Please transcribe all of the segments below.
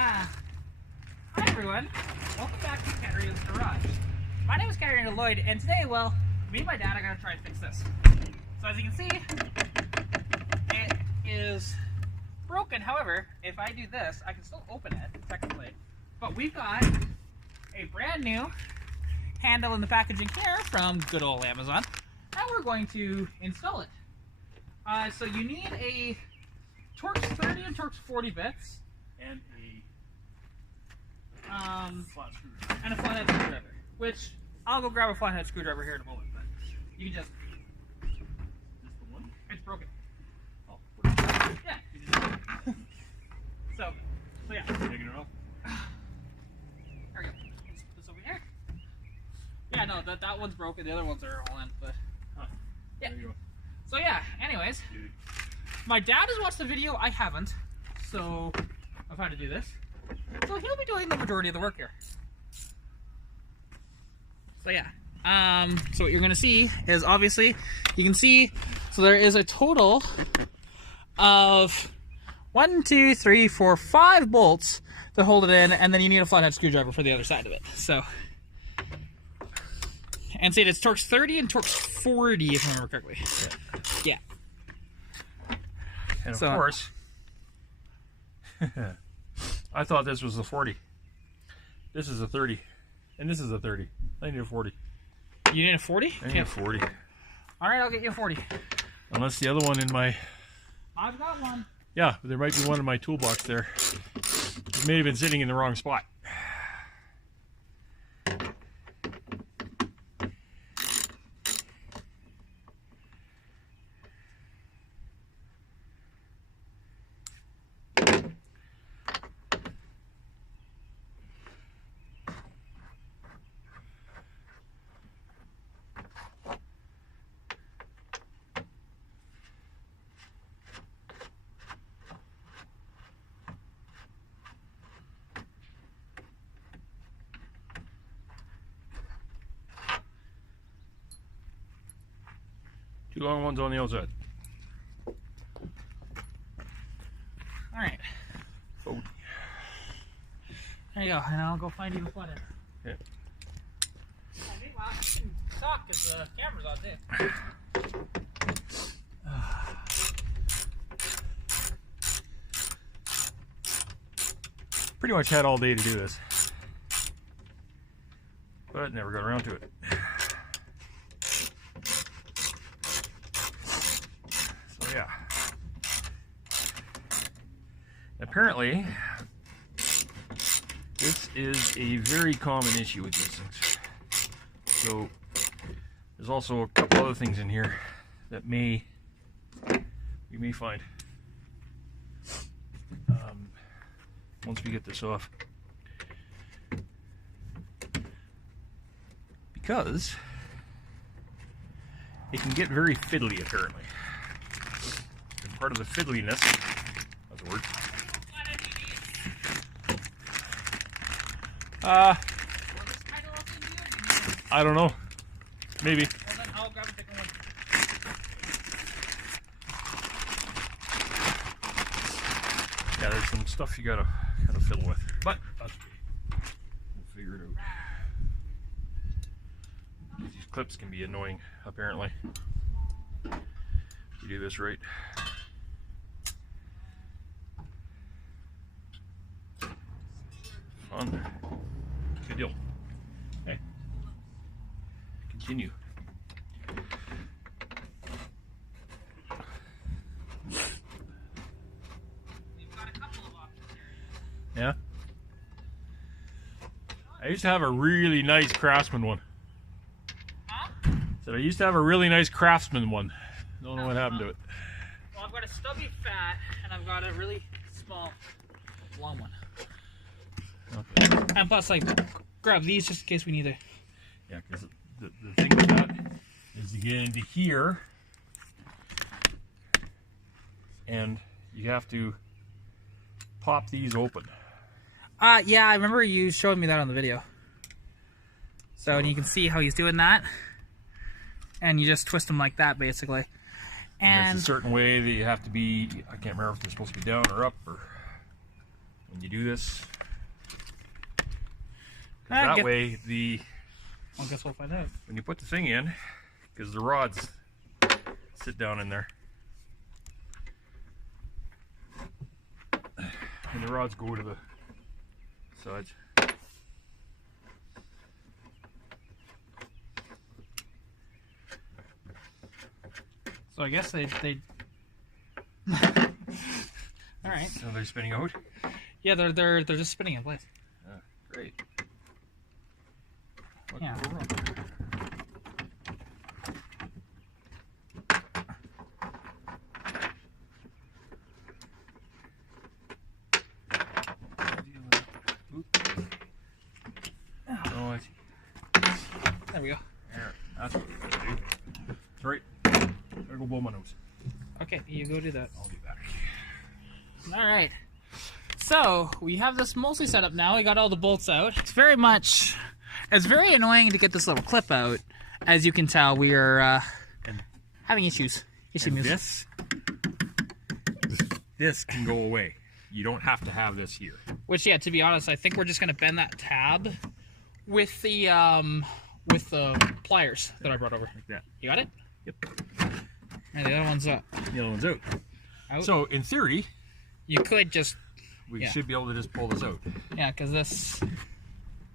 Hi everyone, welcome back to Katarina's garage. My name is Katarina Lloyd, and today, well, me and my dad are going to try and fix this. So as you can see, it is broken. However, if I do this, I can still open it, technically. But we've got a brand new handle in the packaging here from good old Amazon, and we're going to install it. So you need a Torx 30 and Torx 40 bits. And a flathead screwdriver, which I'll go grab a flathead screwdriver here in a moment, but you can just... Is this the one? It's broken. Oh, yeah. You just... so yeah. Taking it off? There we go. Let's put this over here. Yeah, no, that one's broken. The other ones are all in, but... yeah. There you go. So yeah, anyways. My dad has watched the video, I haven't, so I've had to do this. So he'll be doing the majority of the work here. So yeah, so what you're gonna see is, obviously, you can see, so there is a total of 1, 2, 3, 4, 5 bolts to hold it in, and then you need a flathead screwdriver for the other side of it. So, and see, it's Torx 30 and Torx 40, if I remember correctly. Yeah. And of course, I thought this was a 40. This is a 30. And this is a 30. I need a 40. You need a 40? I need a 40. Alright, I'll get you a 40. Unless the other one in my... I've got one. Yeah, there might be one in my toolbox there. It may have been sitting in the wrong spot. Two long ones on the outside. Alright. Oh. There you go, and I'll go find you the flathead. Yeah. Meanwhile, you can talk because the camera's on too. Pretty much had all day to do this, but never got around to it. So yeah, apparently this is a very common issue with these things. So there's also a couple other things in here that we may find once we get this off, because it can get very fiddly apparently. And part of the fiddliness, that's a word. I don't know. Maybe. Well, then I'll grab a bigger one. Yeah, there's some stuff you gotta kind of fiddle with, but that's okay. We'll figure it out. These clips can be annoying, apparently. If you do this right. Fun. Good deal. Okay. Continue. Yeah. I used to have a really nice Craftsman one. Huh? Said I used to have a really nice Craftsman one. Don't know what happened to it. Well, I've got a stubby fat, and I've got a really small long one. Okay. And plus, like, grab these just in case we need to. Yeah, because the thing with that is to get into here, and you have to pop these open. Yeah, I remember you showing me that on the video. So, and you can see how he's doing that. And you just twist them like that, basically. And there's a certain way that you have to be, I can't remember if they're supposed to be down or up, or when you do this. That way, I guess we'll find out. When you put the thing in, because the rods sit down in there. And the rods go to the sides. So I guess they all right. So they're spinning out? Yeah, they're just spinning in place. Great. What Yeah. could go wrong? Oh, I see. There we go. There. That's what it's supposed to do. Sorry. Gotta go blow my nose. Okay, you go do that. I'll be back. All right. So we have this mostly set up now. We got all the bolts out. It's very annoying to get this little clip out. As you can tell, we are having issues. This can go away. You don't have to have this here. Which, yeah, to be honest, I think we're just gonna bend that tab with the pliers that I brought over. Like that. You got it? Yep. And the other one's up. The other one's out. Out. So in theory, You could just... we should be able to just pull this out. Yeah, because this...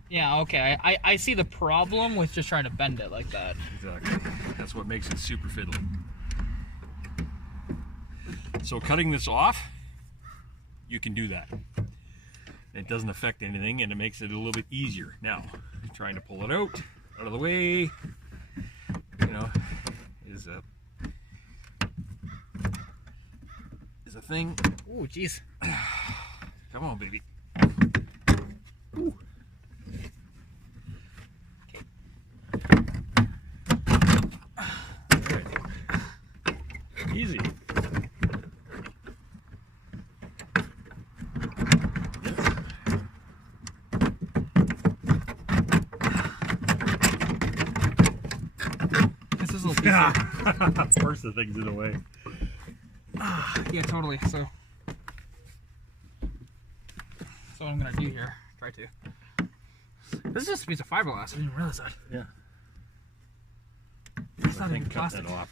Yeah, okay. I see the problem with just trying to bend it like that. Exactly. That's what makes it super fiddly. So cutting this off, you can do that. It doesn't affect anything, and it makes it a little bit easier. Now, trying to pull it out of the way, you know, is a thing. Oh, jeez. Come on, baby. Ooh. Okay. Easy. This is a little piece here. Force the things in the way. Yeah, totally. So what I'm gonna do here. Try to. This is just a piece of fiberglass. I didn't even realize that. Yeah. It's not I even think cut plastic. that off.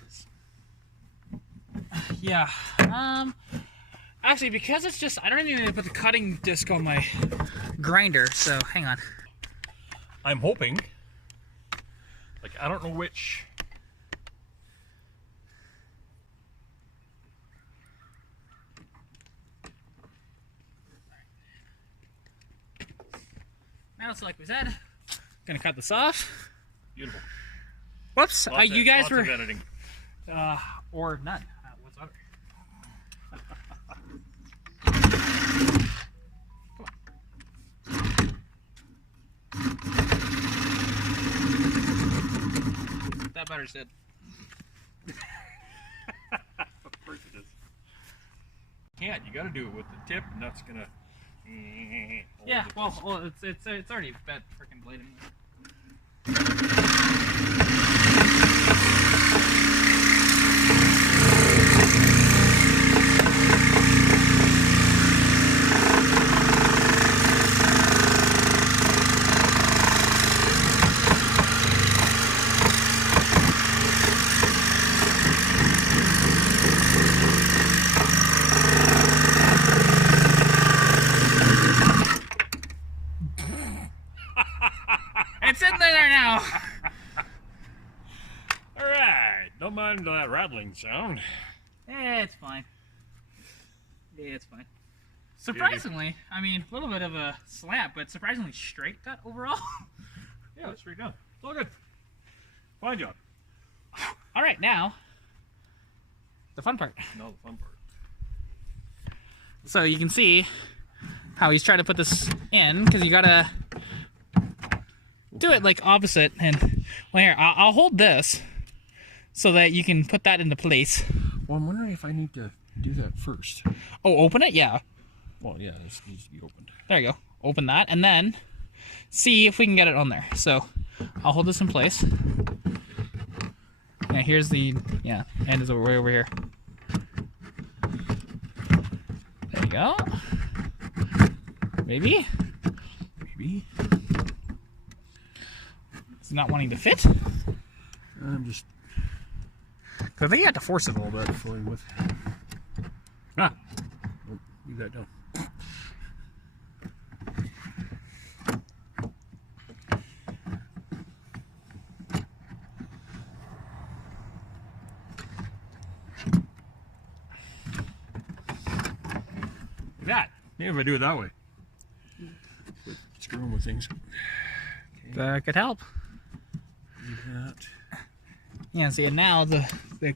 Yeah. Actually, because it's just, I don't even need to put the cutting disc on my grinder. So hang on. I'm hoping. Like, I don't know which. Now, so like we said, gonna cut this off. Beautiful. Whoops! You guys lots were of editing. or none. What's other? That better said. Of course it is. Can't. You got to do it with the tip, and that's gonna. Yeah. Well, it's already bent freaking blade in there. It's in there now. All right. Don't mind that rattling sound. It's fine. Yeah, it's fine. Surprisingly, I mean, a little bit of a slant, but surprisingly straight cut overall. Yeah, it's straight down. It's all good. Fine job. All right, now the fun part. No, the fun part. So you can see how he's trying to put this in, because you gotta do it like opposite. And well, here, I'll hold this so that you can put that into place. Well, I'm wondering if I need to do that first. Oh, open it? Yeah. Well, yeah, this needs to be opened. There you go. Open that, and then see if we can get it on there. So I'll hold this in place. Yeah, here's the end is way over here. There you go. Maybe? Maybe. It's not wanting to fit? I'm just... I think you have to force it a little bit. Filling with... Ah! Nope, leave that down. That. Maybe if I do it that way. Quit screwing with things. Okay. That could help. Leave that. Yeah, see, and now the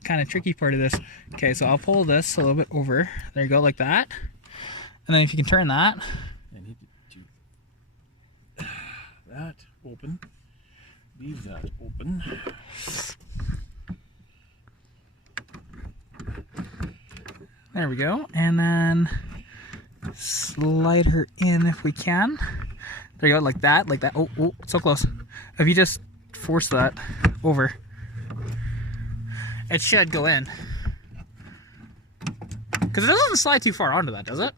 kind of tricky part of this. Okay, so I'll pull this a little bit over. There you go, like that. And then if you can turn that. I need to do that open. Leave that open. There we go. And then slide her in if we can. There you go, like that, like that. Oh, oh, so close. If you just force that over, it should go in. Because it doesn't slide too far onto that, does it?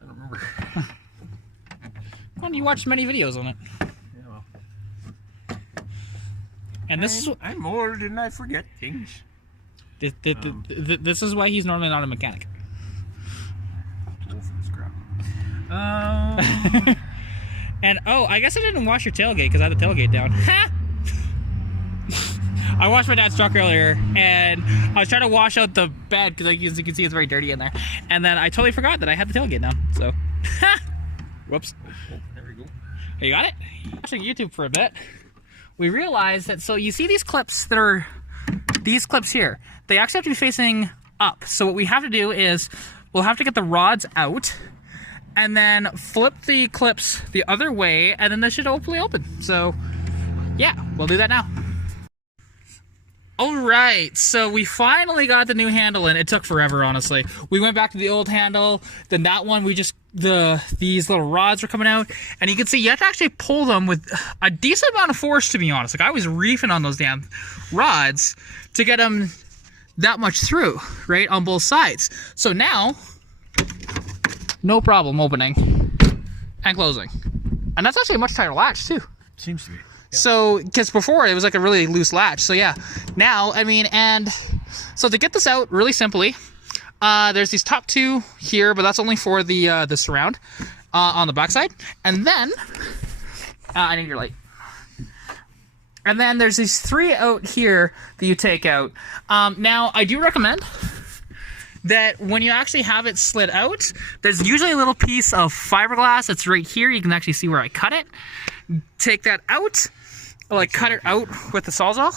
I don't remember. Well, you watched many videos on it. Yeah, well. And this I'm old and I forget things. This is why he's normally not a mechanic. And oh, I guess I didn't wash your tailgate because I had the tailgate down. I washed my dad's truck earlier, and I was trying to wash out the bed because, like, as you can see, it's very dirty in there. And then I totally forgot that I had the tailgate down. So, whoops. Oh, there we go. Hey, you got it? Watching YouTube for a bit, we realized that. So you see these clips that are these clips here. They actually have to be facing up. So what we have to do is we'll have to get the rods out, and then flip the clips the other way, and then this should hopefully open. So, yeah, we'll do that now. All right, so we finally got the new handle in. It took forever, honestly. We went back to the old handle, then that one, we just, these little rods were coming out, and you can see you have to actually pull them with a decent amount of force, to be honest. Like, I was reefing on those damn rods to get them that much through, right, on both sides. So now, no problem opening and closing. And that's actually a much tighter latch, too. Seems to be. Yeah. So, because before it was like a really loose latch. So yeah, now, I mean, and so to get this out really simply, there's these top two here, but that's only for the surround on the backside. And then, I need your light. And then there's these three out here that you take out. Now, I do recommend that when you actually have it slid out, there's usually a little piece of fiberglass that's right here. You can actually see where I cut it. Take that out, like cut it out with the Sawzall,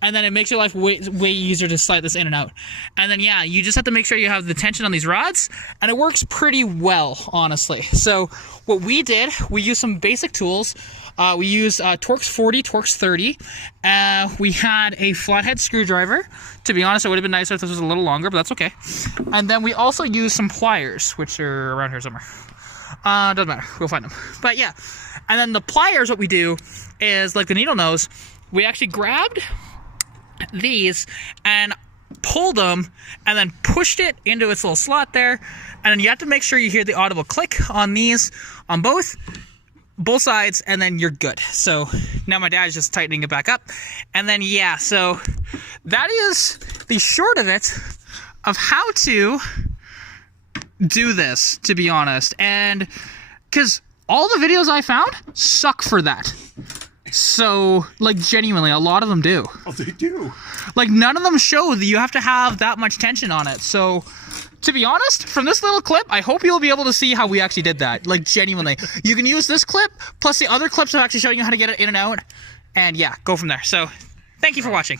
and then it makes your life way easier to slide this in and out. And then yeah, you just have to make sure you have the tension on these rods, and it works pretty well, honestly. So what we did, we used some basic tools. We used Torx 40, Torx 30. We had a flathead screwdriver. To be honest, it would have been nicer if this was a little longer, but that's okay. And then we also used some pliers, which are around here somewhere. Doesn't matter, we'll find them. But yeah, and then the pliers, what we do is, like the needle nose, we actually grabbed these and pulled them and then pushed it into its little slot there. And then you have to make sure you hear the audible click on these, on both sides, and then you're good. So now my dad's just tightening it back up. And then yeah, so that is the short of it, of how to do this, to be honest. And because all the videos I found suck for that. So, like, genuinely, a lot of them do. Oh, they do. Like, none of them show that you have to have that much tension on it. So, to be honest, from this little clip, I hope you'll be able to see how we actually did that. Like, genuinely. You can use this clip, plus the other clips are actually showing you how to get it in and out. And yeah, go from there. So, thank you for watching.